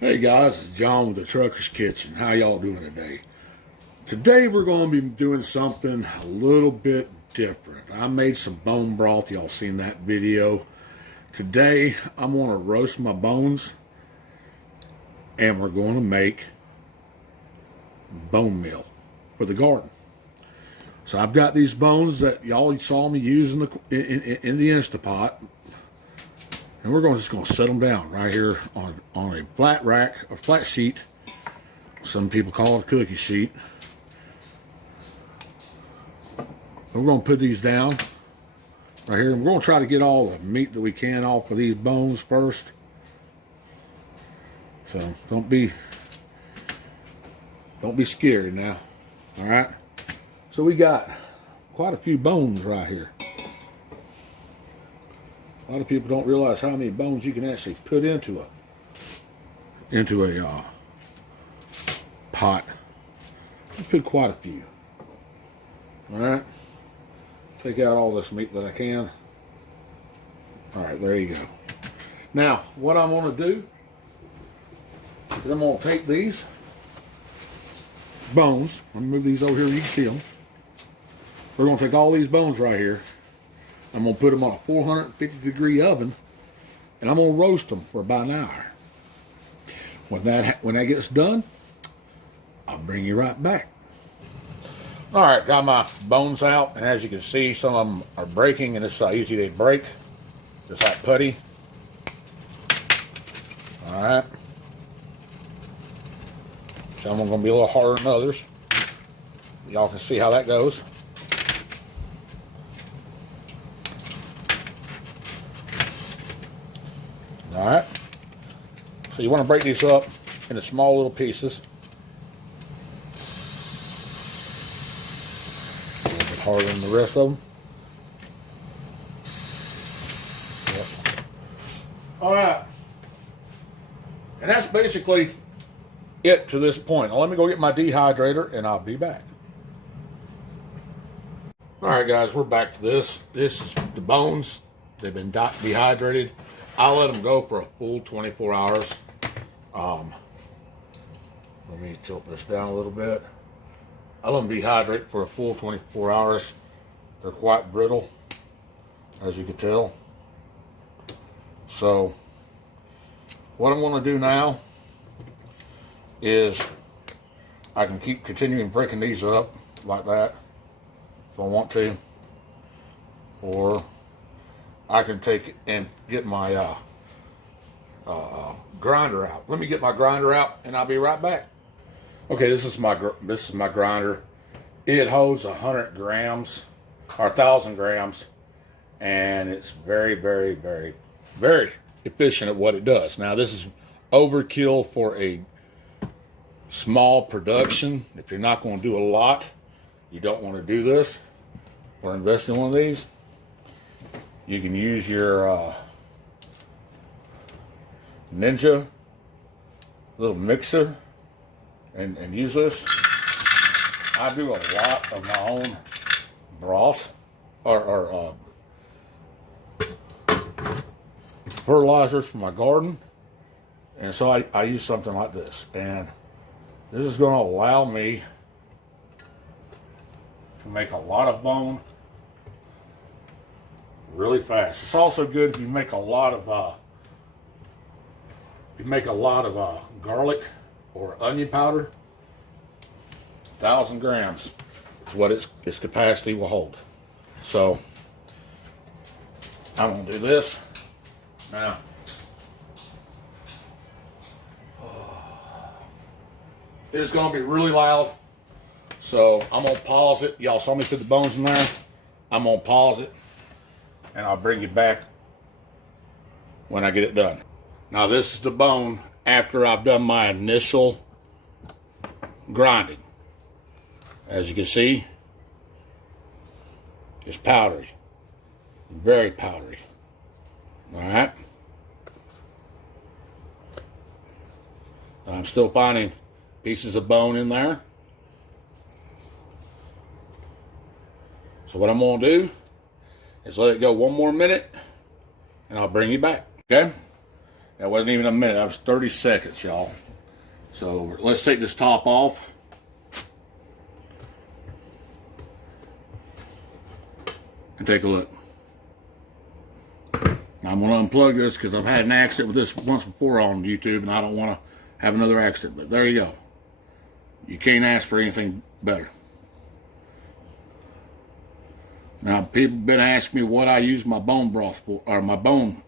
Hey guys, it's John with the Trucker's Kitchen. How y'all doing today? Today we're going to be doing something a little bit different. I made some bone broth. Y'all seen that video. Today I'm going to roast my bones and we're going to make bone meal for the garden. So I've got these bones that y'all saw me use in the Instapot. And we're just going to set them down right here on a flat rack, a flat sheet. Some people call it a cookie sheet. We're going to put these down right here. And we're going to try to get all the meat that we can off of these bones first. So don't be scared now. All right. So we got quite a few bones right here. A lot of people don't realize how many bones you can actually put into a pot. I put quite a few. All right. Take out all this meat that I can. All right, there you go. Now, what I'm going to do is I'm going to take these bones. I'm going to move these over here. You can see them. We're going to take all these bones right here. I'm going to put them on a 450-degree oven, and I'm going to roast them for about an hour. When that gets done, I'll bring you right back. All right, got my bones out, and as you can see, some of them are breaking, and this is how easy they break, just like putty. All right. Some of them are going to be a little harder than others. Y'all can see how that goes. All right, so you want to break these up into small little pieces. A little bit harder than the rest of them. Yep. All right, and that's basically it to this point. Now let me go get my dehydrator and I'll be back. All right, guys, we're back to this. This is the bones. They've been dehydrated. I'll let them go for a full 24 hours. Let me tilt this down a little bit. I'll let them dehydrate for a full 24 hours. They're quite brittle, as you can tell. So, what I'm going to do now is I can keep continuing breaking these up like that if I want to, or I can take it and get my grinder out. Let me get my grinder out, and I'll be right back. Okay, this is my grinder. It holds 100 grams or 1,000 grams, and it's very, very, very, very efficient at what it does. Now, this is overkill for a small production. If you're not going to do a lot, you don't want to do this or invest in one of these. You can use your Ninja little mixer and use this. I do a lot of my own broth or fertilizers for my garden, and so I use something like this, and this is going to allow me to make a lot of bone really fast. It's also good if you make a lot of garlic or onion powder. 1,000 grams is what its capacity will hold. So I'm gonna do this now. It's gonna be really loud, so I'm gonna pause it. Y'all saw me put the bones in there. I'm gonna pause it, and I'll bring you back when I get it done. Now this is the bone after I've done my initial grinding. As you can see, it's powdery, very powdery. All right. I'm still finding pieces of bone in there. So what I'm gonna do is let it go one more minute and I'll bring you back, okay? That wasn't even a minute. That was 30 seconds, y'all. So let's take this top off. And take a look. Now I'm going to unplug this because I've had an accident with this once before on YouTube, and I don't want to have another accident. But there you go. You can't ask for anything better. Now, people have been asking me what I use my bone broth for, or my bone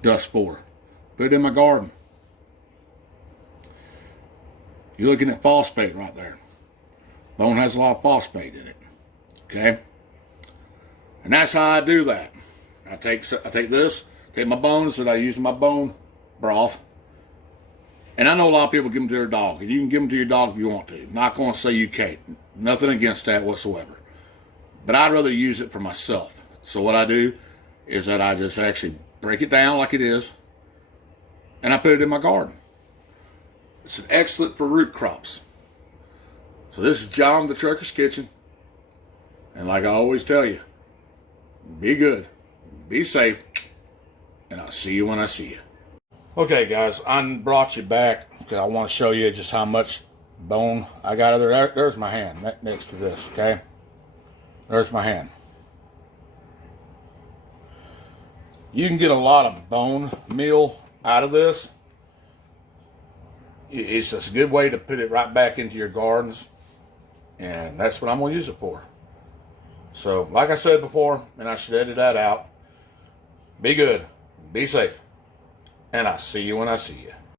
dust for. Put it in my garden. You're looking at phosphate right there. Bone has a lot of phosphate in it. Okay? And that's how I do that. I take this, take my bones that I use in my bone broth. And I know a lot of people give them to their dog. And you can give them to your dog if you want to. I'm not going to say you can't. Nothing against that whatsoever. But I'd rather use it for myself. So what I do is that I just actually break it down like it is. And I put it in my garden. It's excellent for root crops. So this is John the Trucker's Kitchen. And like I always tell you, be good, be safe, and I'll see you when I see you. Okay, guys, I brought you back because I want to show you just how much bone I got out of there. There's my hand next to this, okay? There's my hand. You can get a lot of bone meal out of this. It's just a good way to put it right back into your gardens, and that's what I'm going to use it for. So, like I said before, and I should edit that out, be good, be safe, and I'll see you when I see you.